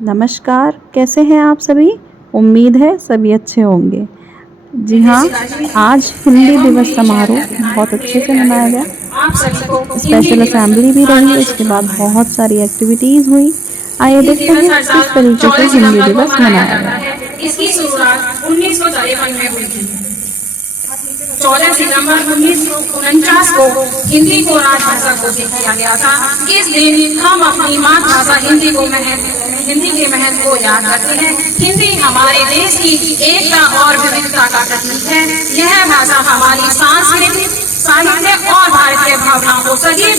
नमस्कार, कैसे हैं आप सभी? उम्मीद है सभी अच्छे होंगे। जी हाँ, आज हिंदी दिवस समारोह बहुत अच्छे से मनाया गया। आप सभी को हिंदी स्पेशल दिवस की असेंबली भी रही, हार्दिक उसके बाद शुभकामनाएं। बहुत सारी एक्टिविटीज़ हुई। आइए हिंदी देखते दिवस हैं हर साल किस तरीके से 14 हिंदी सितंबर को दिवस मनाया मनाया जाता गया। है। इसकी शुरुआत 1953 में हुई थी। 14 सितंबर 1949 को हिंदी को राजभाषा घोषित किया गया था। इस दिन हम अपनी मातृभाषा हिंदी के महत्व को याद करते हैं। हिंदी हमारे देश की एकता और विविधता का प्रतीक है। यह भाषा हमारी सांस्कृतिक, साहित्य और भारतीय भावनाओं को सजीव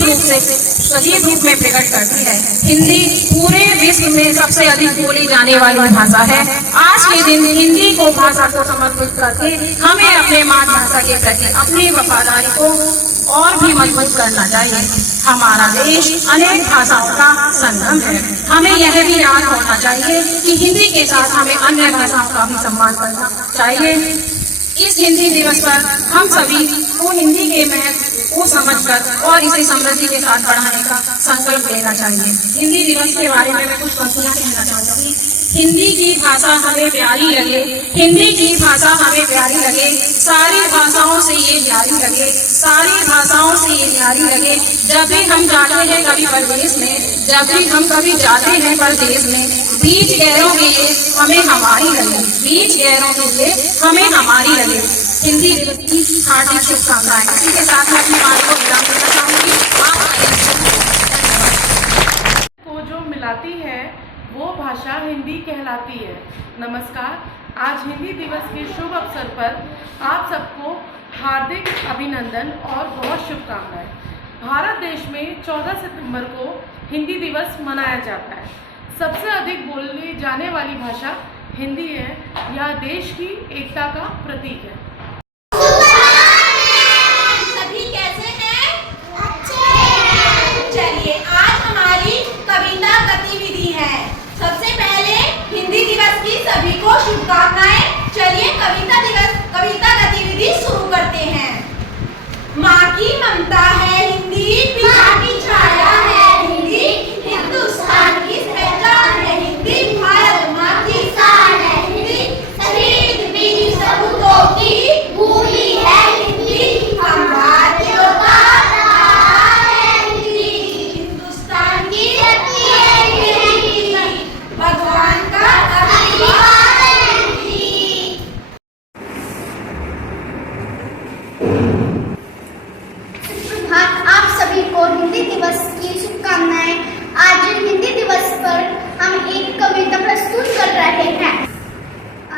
रूप में प्रकट करती है। हिंदी पूरे विश्व में सबसे अधिक बोली जाने वाली भाषा है। आज के दिन हिंदी को भाषा को समर्पित करके हमें अपने मातृभाषा के प्रति अपनी वफादारी को और भी मजबूत करना चाहिए। हमारा देश अनेक भाषाओं का संगम है। हमें यह भी याद होना चाहिए कि हिंदी के साथ हमें अन्य भाषाओं का भी सम्मान करना चाहिए। इस हिंदी दिवस पर हम सभी को हिंदी के महत्व को समझकर और इसे समृद्धि के साथ बढ़ाने का संकल्प लेना चाहिए। हिंदी दिवस के बारे में मैं कुछ पंक्तियां कहना चाहूंगी। हिंदी की भाषा हमें प्यारी लगे, हिंदी की भाषा हमें प्यारी लगे, सारी भाषाओं से ये न्यारी लगे, सारी भाषाओं से ये न्यारी लगे। जब भी हम जाते हैं कभी परदेश में, जब भी हम कभी जाते हैं परदेश में, बीच गैरों के लिए हमें हमारी लगे, बीच गैरों के लिए हमें हमारी लगे। हिंदी दिवस की हार्दिक शुभकामनाएं। इसी के साथ मैं अपनी बात को विराम देना चाहूंगी। को जो मिलाती है वो भाषा हिंदी कहलाती है। नमस्कार, आज हिंदी दिवस के शुभ अवसर पर आप सबको हार्दिक अभिनंदन और बहुत शुभकामनाएं। भारत देश में 14 सितंबर को हिंदी दिवस मनाया जाता है। सबसे अधिक बोली जाने वाली भाषा हिंदी है। यह देश की एकता का प्रतीक है। सभी कैसे हैं? अच्छे हैं। चलिए आज हमारी कविता गतिविधि है। सबसे पहले हिंदी दिवस की सभी को शुभकामनाएं। चलिए कविता गतिविधि शुरू करते हैं। माँ की ममता है हिंदी, पिता की छाया है हिंदी, हिंदुस्तान की पहचान है हिंदी, भारत माँ की शान है हिंदी, शहीद वीर सपूतों की भूमि है हिंदी, हम भारतीयों का प्राण है हिंदी, हिंदुस्तान की शक्ति है हिंदी, भगवान का आशीर्वाद है हिंदी। आप सभी को हिंदी दिवस की शुभकामनाएं। आज हिंदी दिवस पर हम एक कविता प्रस्तुत कर रहे हैं।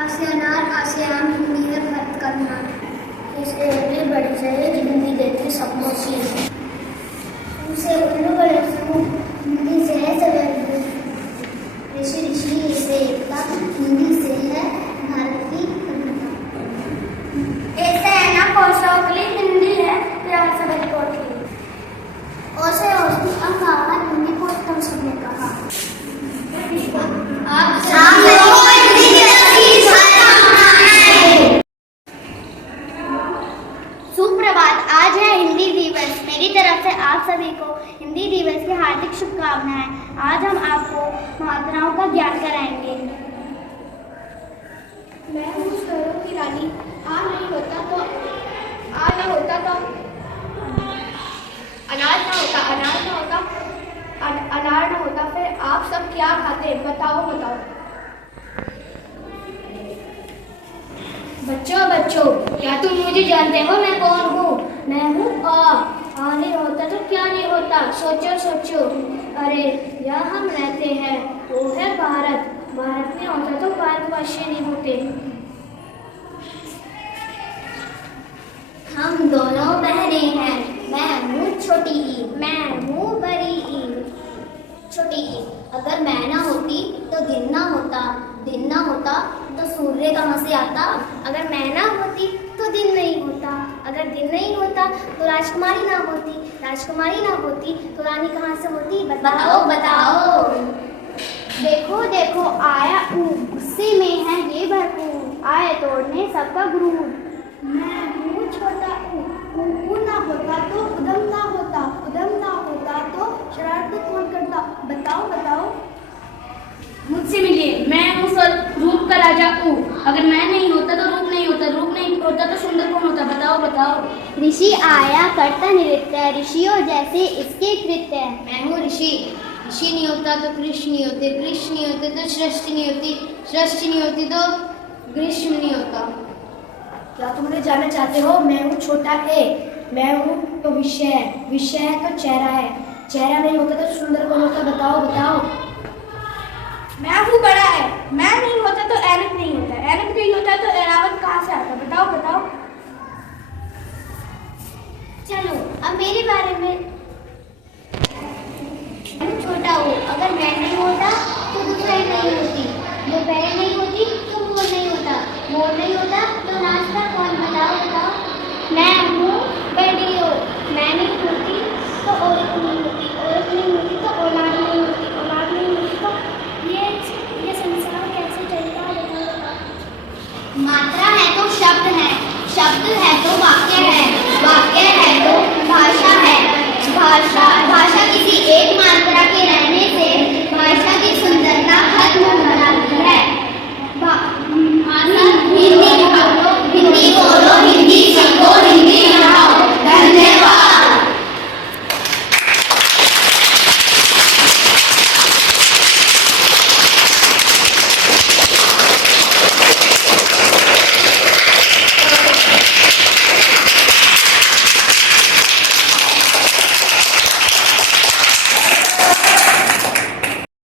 आसियानार आसियान हिंदी है भारत का नाम, इसे उर्दू बड़ी चाहिए हिंदी देती सबको सीख, उसे उर्दू बड़े हिंदी से है सवेरे ऋषि ऋषि इसे एकता हिंदी से है भारत की ऐसे है ना कौशौकली हिंदी है प्यार से बड़ी कोठी ओसे अंगारा हिंदी को उत्तम सबने कहा। आप हिंदी सुप्रभात, आज है हिंदी दिवस। मेरी तरफ से आप सभी को हिंदी दिवस की हार्दिक शुभकामनाएं। आज हम आपको मात्राओं का ज्ञान कराएंगे। मैं हूँ स्वरों की रानी, आ नहीं होता तो अनाज ना होता, अनार ना होता, फिर आप सब क्या खाते? बताओ। बच्चों, क्या तुम मुझे जानते हो मैं कौन हूँ? मैं हूँ आ नहीं होता तो क्या नहीं होता? सोचो। अरे यहाँ हम रहते हैं वो है भारत में होता तो भारतवासी नहीं होते। हम दोनों बहनें हैं, मैं हूँ छोटी ईद, मैं हूँ बड़ी ईद। छोटी ईद, अगर मैं ना होती तो दिन ना होता तो सूर्य कहाँ से आता? अगर मैं ना होती तो दिन नहीं होता, अगर दिन नहीं होता तो राजकुमारी ना होती तो रानी कहाँ से होती? बताओ। देखो आया गुस्से में है ये भरपूर, आए तोड़ने सबका गुरूर। मैं हूँ छोटा ऊ ना होता तो उदम ना होता तो शरारत कौन करता? बताओ। मुझसे मिलिए, मैं हूँ रूप का राजा ऊ। अगर मैं नहीं होता तो रूप नहीं होता, रूप नहीं होता तो सुंदर कौन होता? बताओ बताओ। ऋषि आया करता नृत्य, ऋषियों जैसे इसके कृत्य। मैं हूँ ऋषि, ऋषि नहीं होता तो कृष्ण नहीं होते, कृष्ण नहीं होते तो सृष्टि नहीं होती, सृष्टि नहीं होती तो ग्रीष्म नहीं होता। क्या तुम मुझे जानना चाहते हो? मैं हूँ छोटा ए, मैं हूँ तो विषय है, विषय है तो चेहरा है, चेहरा नहीं होता तो सुंदर कौन होता? बताओ बताओ। मैं हूँ बड़ा है, मैं नहीं होता तो ऐनक नहीं होता, ऐनक नहीं होता तो एरावत कहाँ से आता? बताओ बताओ। चलो अब मेरे बारे में। मैं छोटा हूँ, अगर मैं नहीं होता तो दोपहर नहीं होती, दोपहर नहीं होती तो मोर नहीं होता, मोर नहीं होता तो नाचता कौन? बताओ बताओ। मैं हूँ बड़ी हो, मैं नहीं होती तो औरत नहीं होती, औरत नहीं होती तो औलाद नहीं होती, औलाद नहीं होती तो ये संसार कैसे चलता है? बताओ। मात्रा है तो शब्द है, शब्द है तो वाक्य है, वाक्य है तो भाषा है, भाषा भाषा